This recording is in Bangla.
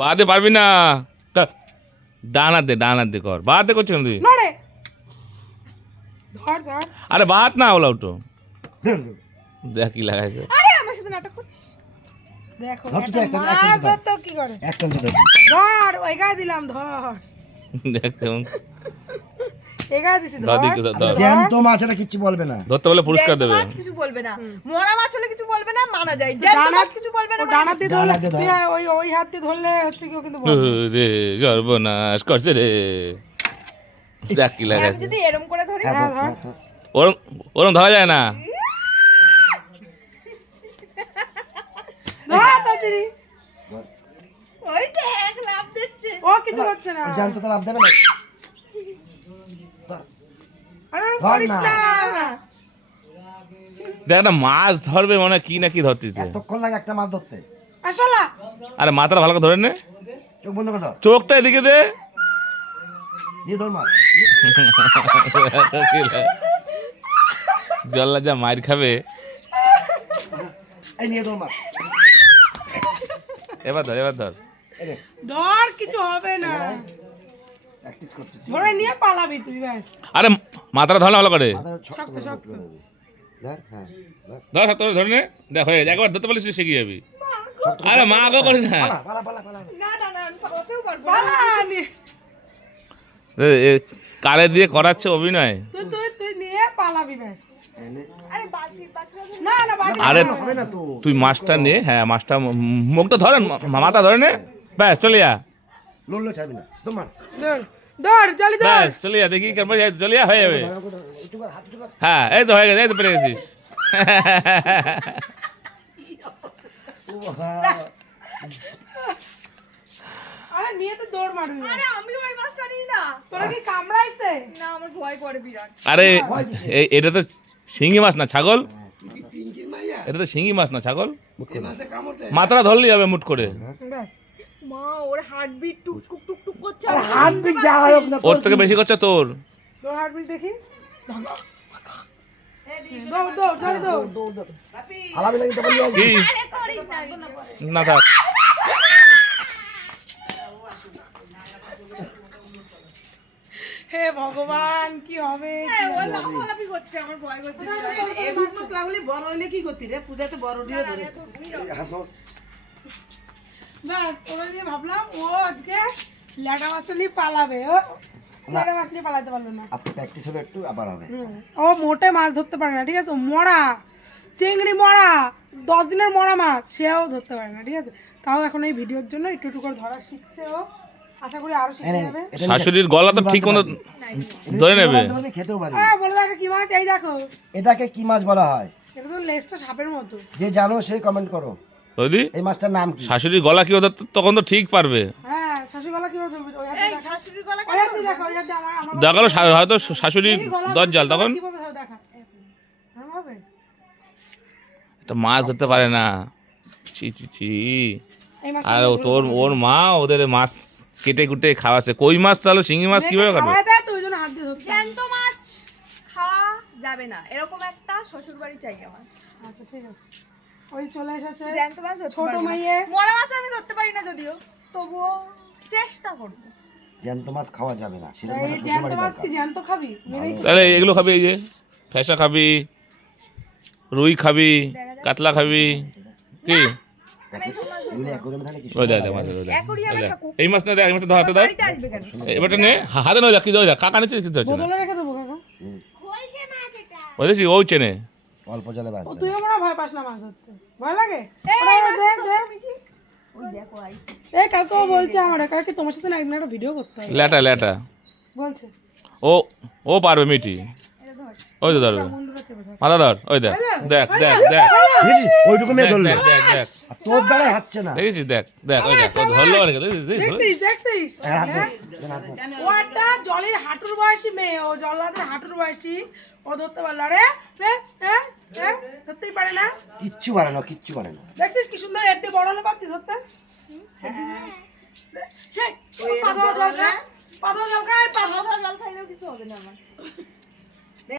বাদে পারবি না। ডান হাত দে কর। বাদ দে করছিস তুই। আরে বাদ না ওলা উঠো। দেখ কি লাগাইছে। আরে আমার সাথে নাটক করছিস। দেখো মাছ তো কি করে। একদম ধর ওই গায়ে দিলাম ধর। দেখ কেমন এগা দিছি ধর। জ্যান্ত মাছ এটা কিছু বলবে না। ধরতে বলে পুরস্কার দেবে। মাছ কিছু বলবে না। মরা মাছ হলে কিছু বলবে না, মানা যায়। জ্যান্ত মাছ কিছু বলবে না। ডানা দিয়ে ধরলে তুই ওই হাত দিয়ে ধরলে হচ্ছে কি কিন্তু বলবে রে সর্বনাশ করছে রে। দেখ কি লাগাইছে। আমি যদি এরকম করে ধরি হ্যাঁ ধর। ওরম ধরা যায় না। ধর তাড়াতাড়ি। ওই দেখ লাভ দিচ্ছে। ও কিছু হচ্ছে না। জ্যান্ত তো লাভ দেবে না। আরে করিস না। দেখ না মাছ ধরবে মানে কি না কি ধরতিছে। এতক্ষণ লাগে একটা মাছ ধরতে। আসলে আরে মাথাটা ভালো করে ধরে নে। চোখ বন্ধ করে ধর। চোখটা এদিকে দে। নিয়ে ধর মাছ। জল্লা যা মার খাবে। এই নিয়ে ধর মাছ। এবার ধর। ধর কিছু হবে না। প্র্যাকটিস করছিস। ধরে নিয়ে পালাবি তুই ব্যাস। আরে মাথাটা ধর না ভালো করে। শক্ত শক্ত ধর। হ্যাঁ ধর শক্ত করে ধরে নে। দেখ হয়ে একবার ধরতে পারলে তুই শিখে যাবি। আরে মা আগো করি না। পালা না আমি পালাতেও পারবো। পালানি। কারে দিয়ে করাচ্ছে অভিনয়। তুই নিয়ে পালাবি ব্যাস। আরে বাটি না বাটি। আরে হবে না তো। তুই মাছটা নে। হ্যাঁ মাছটা মুখটা ধরেন মাথা ধরে নে। ব্যাস চলে যা। লড়লো ছাড়বি না। তোমার ধর জলদি ধর। ব্যাস চলে যা দেখি কারণ চলে যা হয়ে যাবে। হ্যাঁ এই তো হয়ে গেছে এই তো পেরে গেছিস। আরে নিয়ে তো দৌড় মারবি। আরে আমি ওই মাছটা নিই না। তোরা কি কামড়াইছে? না আমার ভয় করে বিরাট। আরে এটা তো শিঙি মাছ না ছাগল। এটা তো শিঙি মাছ না ছাগল। মাথাটা ধরলেই হবে মুট করে। মা ওর হার্টবিট টুক টুক করছে। হার্টবিট যা হোক না ওর থেকে বেশি করছে তোর। তোর হার্টবিট দেখি। দৌড়। হালাবি লাগি তো বলি কি না থাক। হে ভগবান কি হবে? ও লাফালাফি করছে আমার ভয় করছে। এই রূপ মশলা বলি বড় হইলে কি করতি রে? পূজাতে বড় দিয়ে ধরেছে। না তোরা দিয়ে ভাবলাম ও আজকে ল্যাটা মাছটা নিয়ে পালাবে। ও ল্যাটা মাছ নিয়ে পালাতে পারলো না। আজকে প্র্যাকটিস হবে একটু আবার হবে। ও মোটে মাছ ধরতে পারে না ঠিক আছে। মরা চিংড়ি মরা 10 দিনের মরা মাছ সেও ধরতে পারে না ঠিক আছে। তাও এখন এই ভিডিওর জন্য একটু করে ধরা শিখছে ও। আশা করি আরো শিখে যাবে। শাশুড়ির গলা তো ঠিক মতো ধরে নেবে। খেতেও পারি। বলে দেখো কি মাছ এই দেখো। এটাকে কি মাছ বলা হয়? এটা তো লেজটা সাপের মতো। যে জানো সে কমেন্ট করো। বৌদি এই মাছটার নাম কি? শাশুড়ির গলা কি তখন তো ঠিক পারবে। হ্যাঁ শাশুড়ি গলা কি হতো? ওই হাতে শাশুড়ি গলা ওই হাতে দেখো ওই হাতে আমার দেখালো হয়তো শাশুড়ি দরজাল তখন কিভাবে ধরে দেখা হবে। একটা মাছ ধরতে পারে না। ছি এই মাছ আর ওর মা ওদের মাছ কেটে কুটে খাওয়াচ্ছে। কই মাছ তাহলে শিঙি মাছ কিভাবে খাবে? খাওয়া দেয় তো ওই জন্য হাত দিয়ে ধরছে। জ্যান্ত মাছ খাওয়া যাবে না, এরকম একটা শ্বশুর বাড়ি চাই আমার। আচ্ছা ঠিক আছে। ওই চলে এসেছে জ্যান্ত মাছ ধরতে ছোট পারি না। মাইয়ে। মরা মাছ আমি ধরতে পারি না যদিও, তবুও চেষ্টা করব। জ্যান্ত মাছ খাওয়া যাবে না। সেটা এই জ্যান্ত মাছ কি জ্যান্ত খাবি? মেরেই তাহলে এগুলো খাবি, এই যে ফ্যাসা খাবি, রুই খাবি, কাতলা খাবি কি? এগুলো অ্যাকোয়ারিয়ামে থাকে কি? ওই দেখ মাছ ওই দেখ। অ্যাকোয়ারিয়ামে থাকুক। এই মাছ না দেখ, এই মাছটা হাতে দাও। বাড়িতে আসবে কেন? এবারটা নে হাতে নয় দেখ কি দেখ কাকা নিচে কিছু হচ্ছে না। বোতলে রেখে দেবো কাকা। বুঝেছি ও চেনে। অল্প জলে ও বাঁচবে। তুইও মনে হয় ভয় পাস না মাছ ধরতে? ভয় লাগে? এই দেখ দেখ। ওই দেখো আই। এই কাকু বলছে আমার কাকে তোমার সাথে না একদিন একটা ভিডিও করতে হবে লেটা বলছে। ও পারবে মিটি। এটা ধর। ওই তো ধরবে বন্ধুরা চেপে ধর। মাথা ধর। ওই দেখ দেখ দেখ দেখ দেখি ওইটুকু মেয়ে ধরলো। দেখ দেখ আর তোর দ্বারাই হাঁটছে না। দেখেছিস দেখ দেখ ওই দেখ ও ধরলো আর কি দেখছিস হাত ধর, ও একটা জলের হাঁটুর বয়সী মেয়ে, ও জল্লাদের হাঁটুর বয়সী, ও ধরতে পারলো। আরে ধরতেই পারে না। কিচ্ছু পারে না, কিচ্ছু পারে না। দেখছিস কি সুন্দর এর দিয়ে বড় হলে পারতিস ধরতে। পাথর জল খায় পাথর জল খাইলেও কিছু হবে না আমার।